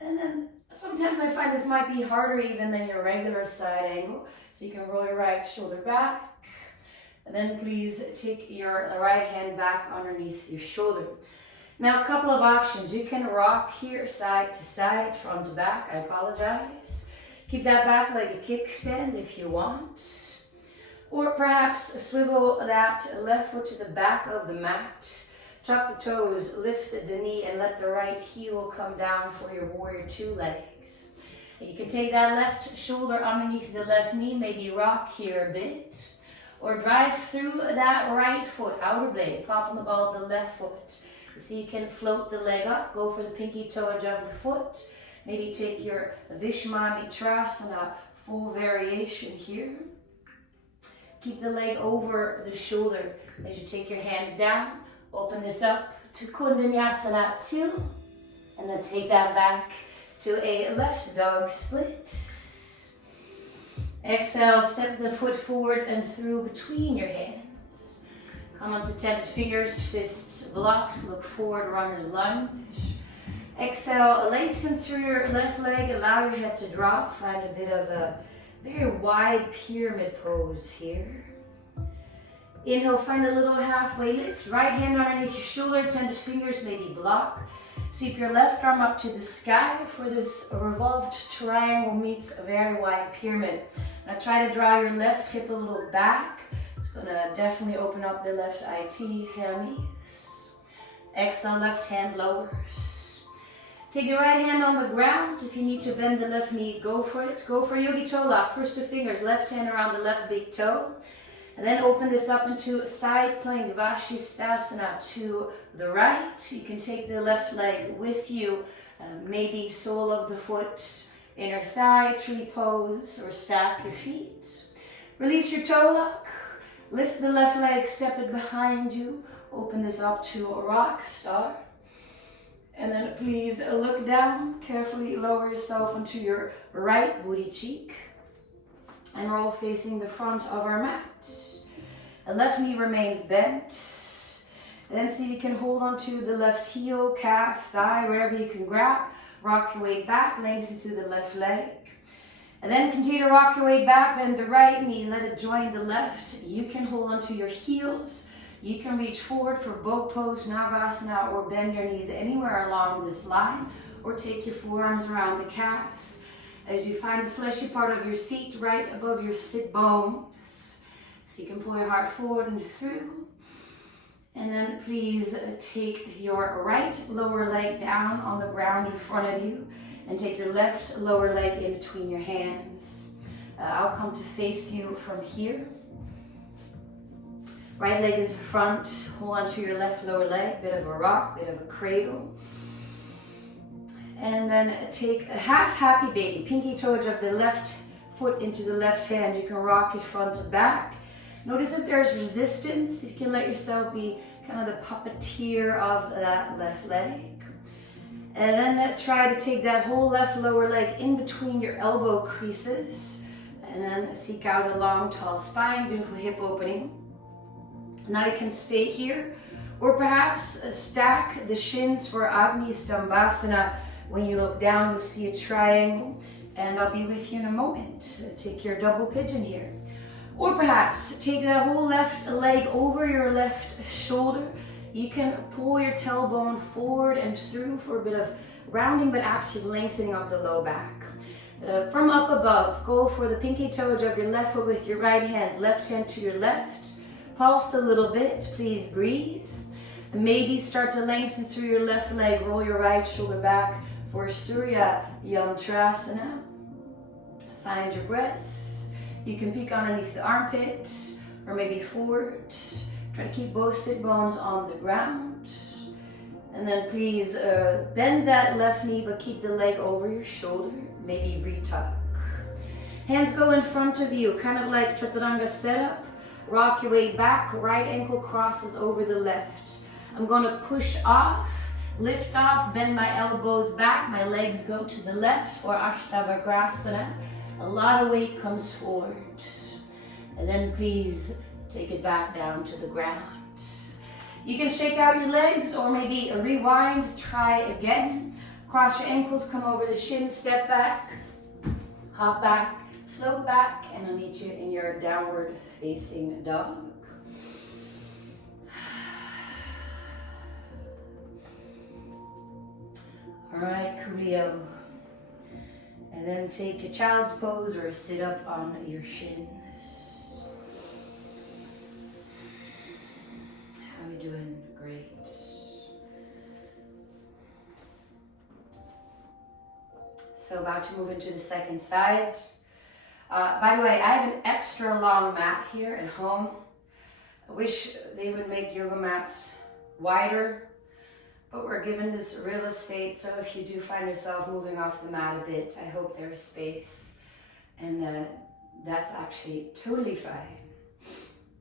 And then sometimes I find this might be harder even than your regular side angle. So you can roll your right shoulder back. And then please take your right hand back underneath your shoulder. Now a couple of options. You can rock here side to side, front to back. I apologize. Keep that back leg a kickstand if you want. Or perhaps swivel that left foot to the back of the mat. Tuck the toes, lift the knee, and let the right heel come down for your warrior 2 legs. You can take that left shoulder underneath the left knee, maybe rock here a bit. Or drive through that right foot, outer blade, pop on the ball of the left foot. So you can float the leg up, go for the pinky toe edge of the foot. Maybe take your Vishwamitrasana, full variation here. Keep the leg over the shoulder as you take your hands down. Open this up to Kundanyasana 2. And then take that back to a left dog split. Exhale, step the foot forward and through between your hands. Come onto tented fingers, fists blocks, look forward, runner's lunge. Exhale, lengthen through your left leg, allow your head to drop. Find a bit of a very wide pyramid pose here. Inhale, find a little halfway lift. Right hand underneath your shoulder, tented fingers, maybe block. Sweep your left arm up to the sky for this revolved triangle meets a very wide pyramid. Now try to draw your left hip a little back. It's gonna definitely open up the left IT hammies. Exhale, left hand lowers. Take your right hand on the ground. If you need to bend the left knee, go for it. Go for yogi toe lock. First two fingers, left hand around the left big toe. And then open this up into side plank Vashisthasana to the right. You can take the left leg with you, maybe sole of the foot, inner thigh, tree pose, or stack your feet. Release your toe lock. Lift the left leg, step it behind you. Open this up to a rock star. And then please look down. Carefully lower yourself onto your right booty cheek. And roll facing the front of our mat. The left knee remains bent. Then see if you can hold onto the left heel, calf, thigh, wherever you can grab. Rock your weight back, lengthen through the left leg. And then continue to rock your weight back, bend the right knee, let it join the left. You can hold onto your heels. You can reach forward for boat pose, Navasana, or bend your knees anywhere along this line, or take your forearms around the calves. As you find the fleshy part of your seat right above your sit bones. So you can pull your heart forward and through. And then please take your right lower leg down on the ground in front of you. And take your left lower leg in between your hands. I'll come to face you from here. Right leg is in front. Hold on to your left lower leg. Bit of a rock, bit of a cradle. And then take a half happy baby. Pinky toes of the left foot into the left hand. You can rock it front to back. Notice if there's resistance. You can let yourself be kind of the puppeteer of that left leg. And then try to take that whole left lower leg in between your elbow creases. And then seek out a long, tall spine. Beautiful hip opening. Now you can stay here. Or perhaps stack the shins for Agni Stambhasana. When you look down, you'll see a triangle, and I'll be with you in a moment. Take your double pigeon here. Or perhaps take that whole left leg over your left shoulder. You can pull your tailbone forward and through for a bit of rounding, but actually lengthening of the low back. From up above, go for the pinky toes of your left foot with your right hand to your left. Pulse a little bit, please breathe. Maybe start to lengthen through your left leg, roll your right shoulder back for Surya Yantrasana. Find your breath. You can peek underneath the armpit or maybe forward. Try to keep both sit bones on the ground. And then please bend that left knee but keep the leg over your shoulder. Maybe retuck. Hands go in front of you, kind of like Chaturanga setup. Rock your weight back, right ankle crosses over the left. I'm going to push off, lift off, bend my elbows back, my legs go to the left for Ashtavakrasana. A lot of weight comes forward. And then please take it back down to the ground. You can shake out your legs or maybe rewind, try again. Cross your ankles, come over the shins, step back, hop back, float back, and I'll meet you in your downward facing dog. All right, Kriya. And then take a child's pose or sit up on your shins. How are we doing? Great. So about to move into the second side. By the way, I have an extra long mat here at home. I wish they would make yoga mats wider. But we're given this real estate, so if you do find yourself moving off the mat a bit, I hope there is space. And that's actually totally fine.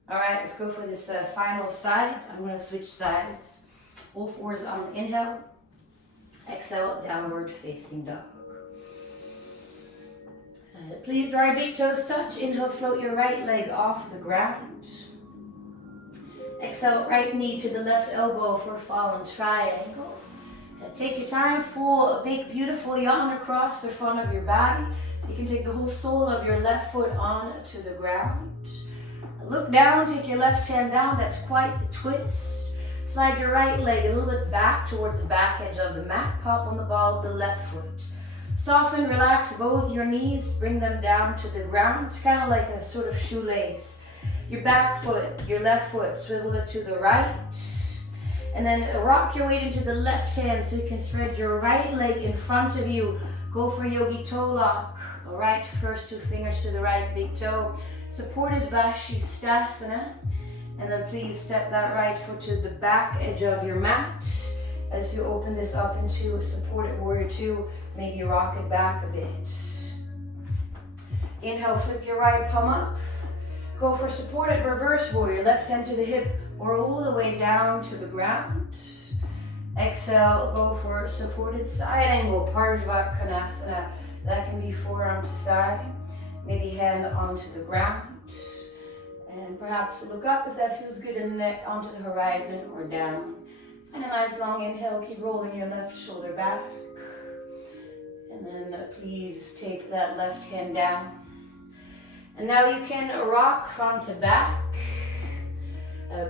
All right, let's go for this final side. I'm going to switch sides. All fours on the inhale. Exhale, downward facing dog. Please, dry big toes touch. Inhale, float your right leg off the ground. Exhale. Exhale, right knee to the left elbow for fallen triangle. Now take your time, full, big, beautiful yawn across the front of your body. So you can take the whole sole of your left foot onto the ground. Look down, take your left hand down, that's quite the twist. Slide your right leg a little bit back towards the back edge of the mat. Pop on the ball of the left foot. Soften, relax both your knees, bring them down to the ground. It's kind of like a sort of shoelace. Your back foot, your left foot, swivel it to the right. And then rock your weight into the left hand so you can thread your right leg in front of you. Go for yogi toe lock. All right, first 2 fingers to the right big toe. Supported Vashisthasana. And then please step that right foot to the back edge of your mat. As you open this up into a supported warrior 2, maybe rock it back a bit. Inhale, flip your right palm up. Go for supported reverse warrior, left hand to the hip or all the way down to the ground. Exhale, go for supported side angle, Parshvakonasana. That can be forearm to thigh, maybe hand onto the ground. And perhaps look up if that feels good in the neck, onto the horizon or down. Find a nice long inhale, keep rolling your left shoulder back. And then please take that left hand down. And now you can rock front to back.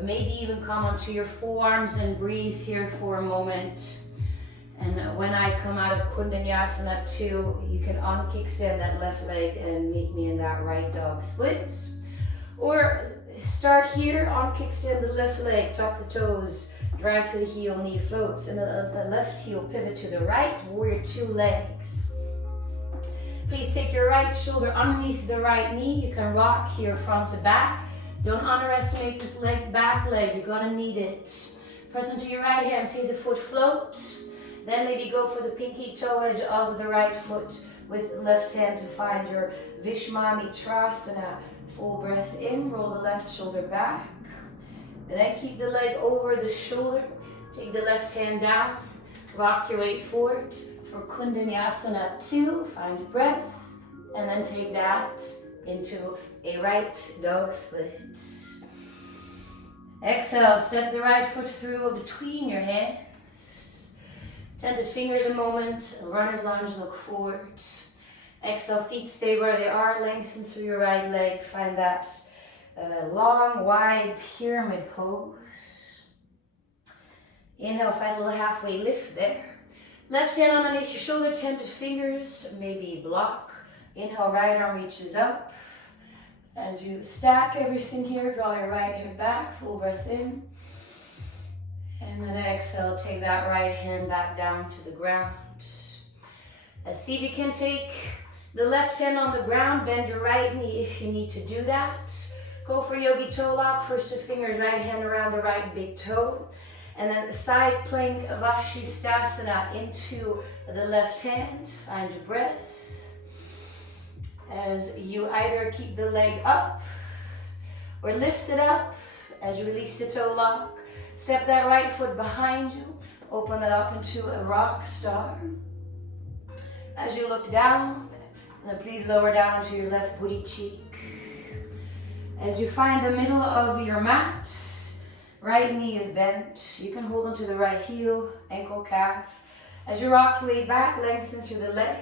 Maybe even come onto your forearms and breathe here for a moment. And when I come out of Vinyasa 2, you can unkickstand that left leg and meet me in that right dog split. Or start here, unkickstand the left leg, tuck the toes, drive to the heel, knee floats, and the left heel pivot to the right, warrior 2 legs. Please take your right shoulder underneath the right knee. You can rock here front to back. Don't underestimate this back leg, you're gonna need it. Press into your right hand, see the foot float. Then maybe go for the pinky toe edge of the right foot with the left hand to find your Vishwamitrasana. Full breath in, roll the left shoulder back. And then keep the leg over the shoulder. Take the left hand down, rock your weight forward for Vinyasa 2. Find your breath, and then take that into a right dog split. Exhale, step the right foot through between your hands. Tended fingers a moment, runner's lunge, look forward. Exhale, feet stay where they are, lengthen through your right leg. Find that long, wide pyramid pose. Inhale, find a little halfway lift there. Left hand underneath your shoulder, tended fingers, maybe block. Inhale, right arm reaches up. As you stack everything here, draw your right hip back, full breath in. And then exhale, take that right hand back down to the ground. And see if you can take the left hand on the ground, bend your right knee if you need to do that. Go for yogi toe lock, first 2 fingers, right hand around the right big toe. And then the side plank of Vashisthasana into the left hand. Find your breath. As you either keep the leg up or lift it up as you release the toe lock. Step that right foot behind you. Open it up into a rock star. As you look down, and then please lower down to your left booty cheek. As you find the middle of your mat, right knee is bent. You can hold onto the right heel, ankle, calf. As you rock your way back, lengthen through the leg.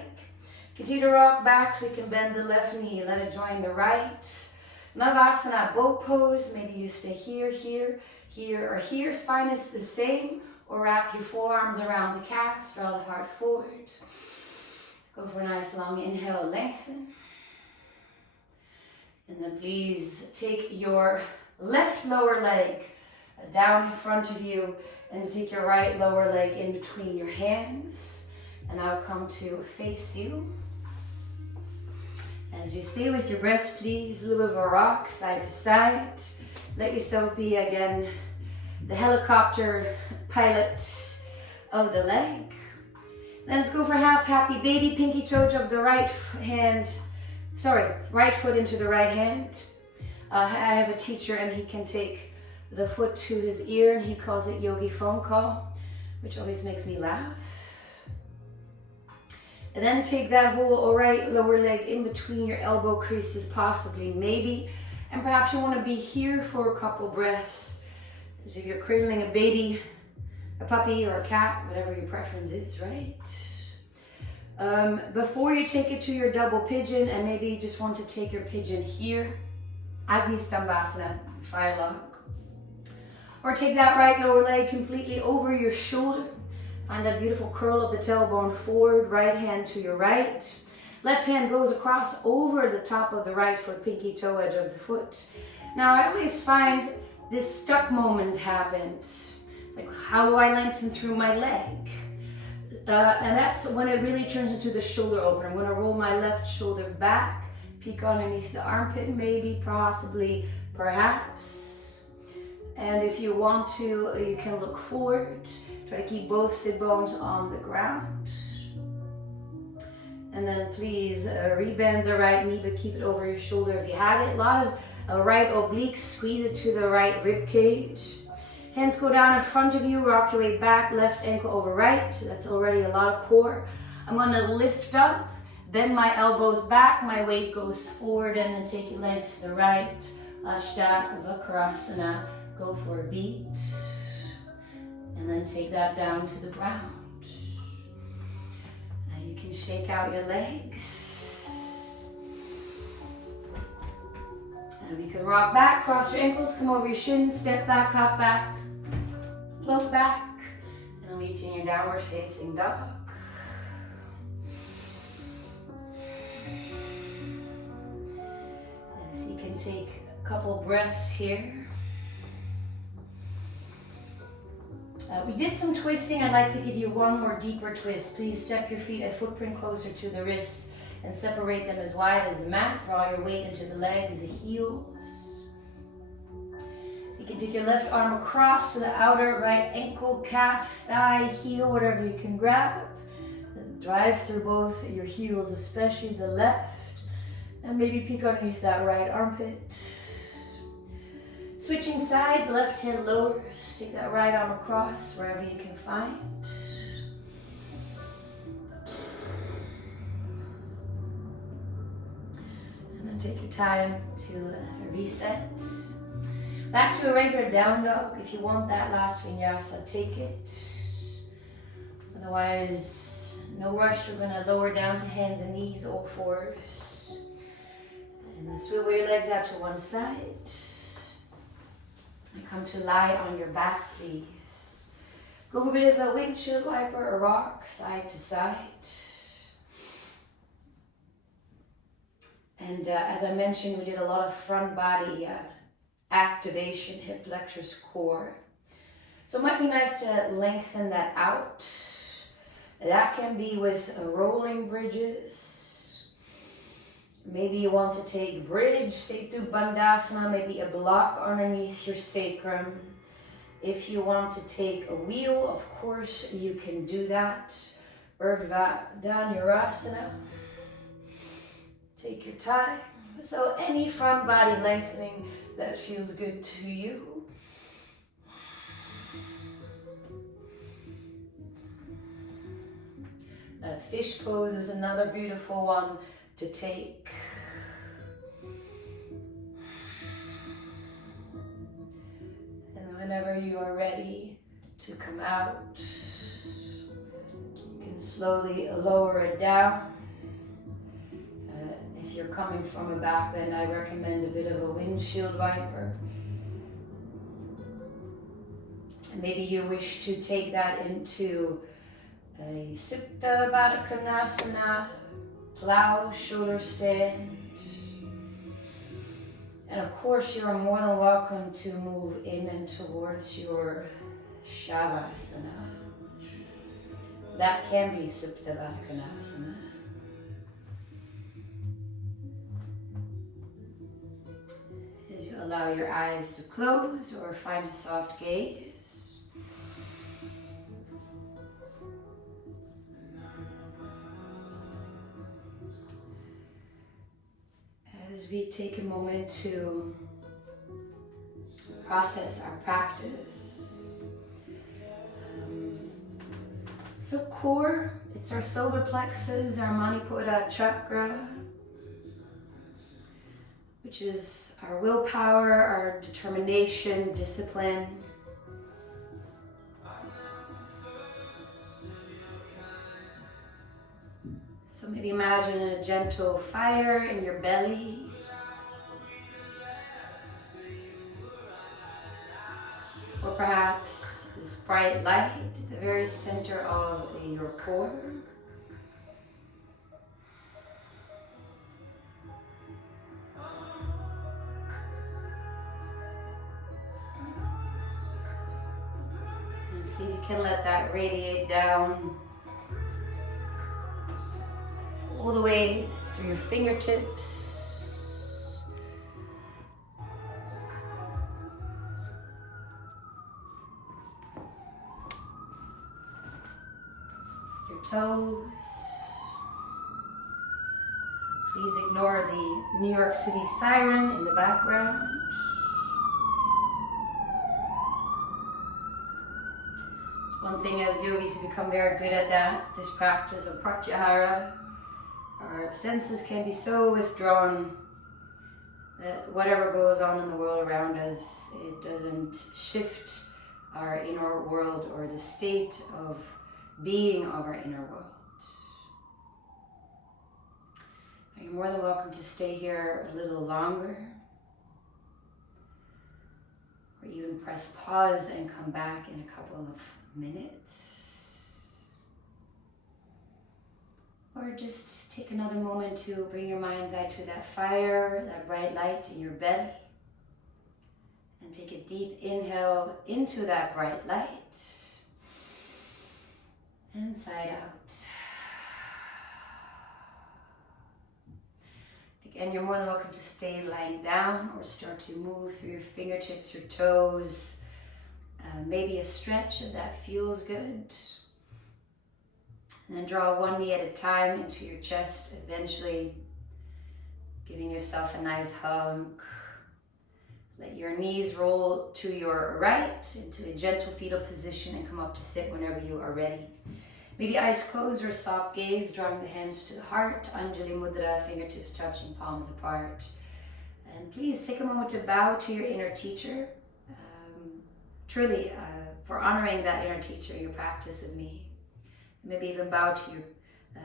Continue to rock back so you can bend the left knee. Let it join the right. Navasana, boat pose. Maybe you stay here, here, here, or here. Spine is the same. Or wrap your forearms around the calves. Draw the heart forward. Go for a nice long inhale, lengthen. And then please take your left lower leg down in front of you and take your right lower leg in between your hands. And I'll come to face you. As you stay with your breath, please, a little bit of a rock, side to side. Let yourself be, again, the helicopter pilot of the leg. Then let's go for half happy baby, pinky toe of the right foot into the right hand. I have a teacher and he can take the foot to his ear and he calls it yogi phone call, which always makes me laugh. And then take that whole right lower leg in between your elbow creases, possibly, maybe. And perhaps you want to be here for a couple breaths. as if you're cradling a baby, a puppy or a cat, whatever your preference is, right? Before you take it to your double pigeon, and maybe you just want to take your pigeon here, Agni Stambhasana, fire log. Or take that right lower leg completely over your shoulder. Find that beautiful curl of the tailbone forward, right hand to your right. Left hand goes across over the top of the right foot, pinky toe edge of the foot. Now I always find this stuck moment happens. It's like, how do I lengthen through my leg? And that's when it really turns into the shoulder opener. I'm going to roll my left shoulder back, peek underneath the armpit, maybe, possibly, perhaps. And if you want to, you can look forward. Try to keep both sit bones on the ground. And then please rebend the right knee, but keep it over your shoulder if you have it. A lot of right obliques, squeeze it to the right rib cage. Hands go down in front of you, rock your way back, left ankle over right. That's already a lot of core. I'm gonna lift up, bend my elbows back, my weight goes forward, and then take your legs to the right. Ashtavakrasana, go for a beat. And then take that down to the ground. Now you can shake out your legs. And we can rock back, cross your ankles, come over your shins, step back, hop back. Float back, and then reach in your downward facing dog. So you can take a couple breaths here. We did some twisting. I'd like to give you one more deeper twist. Please step your feet a footprint closer to the wrists and separate them as wide as the mat. Draw your weight into the legs, the heels. You can take your left arm across to the outer right ankle, calf, thigh, heel, whatever you can grab. And drive through both your heels, especially the left. And maybe peek underneath that right armpit. Switching sides, left hand lowers. Take that right arm across wherever you can find. And then take your time to reset. Back to a regular down dog. If you want that last vinyasa, take it. Otherwise, no rush. We're going to lower down to hands and knees, all fours. And then swivel your legs out to one side. And come to lie on your back, please. Go for a bit of a windshield wiper or rock, side to side. And as I mentioned, we did a lot of front body activation, hip flexors, core. So it might be nice to lengthen that out. That can be with rolling bridges. Maybe you want to take bridge, Setu Bandhasana, maybe a block underneath your sacrum. If you want to take a wheel, of course you can do that. Urdhva Dhanurasana. Take your time. So any front body lengthening that feels good to you. Fish pose is another beautiful one to take. And whenever you are ready to come out, you can slowly lower it down. If you're coming from a back bend, I recommend a bit of a windshield wiper. And maybe you wish to take that into a Supta Baddha Konasana, plow, shoulder stand. And of course, you're more than welcome to move in and towards your Shavasana. That can be Supta Baddha Konasana. Allow your eyes to close or find a soft gaze. As we take a moment to process our practice. So core, it's our solar plexus, our Manipura chakra, which is our willpower, our determination, discipline. So maybe imagine a gentle fire in your belly. Or perhaps this bright light at the very center of your core. And see if you can let that radiate down all the way through your fingertips. Your toes. Please ignore the New York City siren in the background. It's one thing as yogis to become very good at that, this practice of pratyahara. Our senses can be so withdrawn that whatever goes on in the world around us, it doesn't shift our inner world or the state of being of our inner world. You're more than welcome to stay here a little longer, or even press pause and come back in a couple of minutes. Or just take another moment to bring your mind's eye to that fire, that bright light in your belly. And take a deep inhale into that bright light. And sigh out. Again, you're more than welcome to stay lying down or start to move through your fingertips, your toes. Maybe a stretch if that feels good. And then draw one knee at a time into your chest, eventually giving yourself a nice hug. Let your knees roll to your right into a gentle fetal position and come up to sit whenever you are ready. Maybe eyes closed or soft gaze, drawing the hands to the heart, Anjali Mudra, fingertips touching, palms apart. And please take a moment to bow to your inner teacher, truly for honoring that inner teacher in your practice with me. Maybe even bow to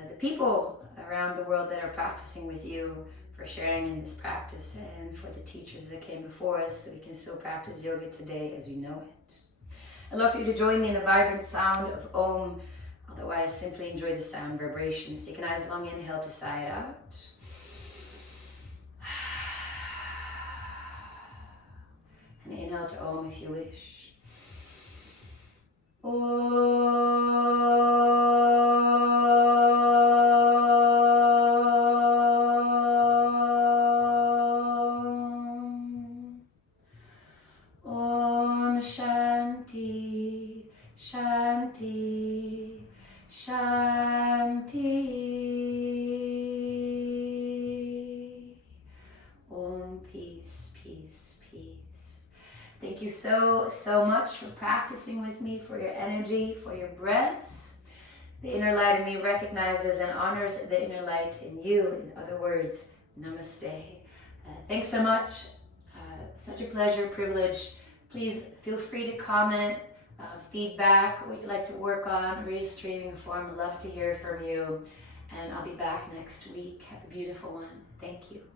the people around the world that are practicing with you for sharing in this practice, and for the teachers that came before us so we can still practice yoga today as we know it. I'd love for you to join me in the vibrant sound of Om. Otherwise, simply enjoy the sound vibrations. Take a nice long inhale to sigh it out. And inhale to Om if you wish. Om Shanti, Shanti, Shanti. Om, peace, peace, peace. Thank you so much for practicing with me, for your energy, for your breath. The inner light in me recognizes and honors the inner light in you. In other words, namaste. Thanks so much. Such a pleasure, privilege. Please feel free to comment, feedback, what you'd like to work on, redistributing form. Love to hear from you. And I'll be back next week. Have a beautiful one. Thank you.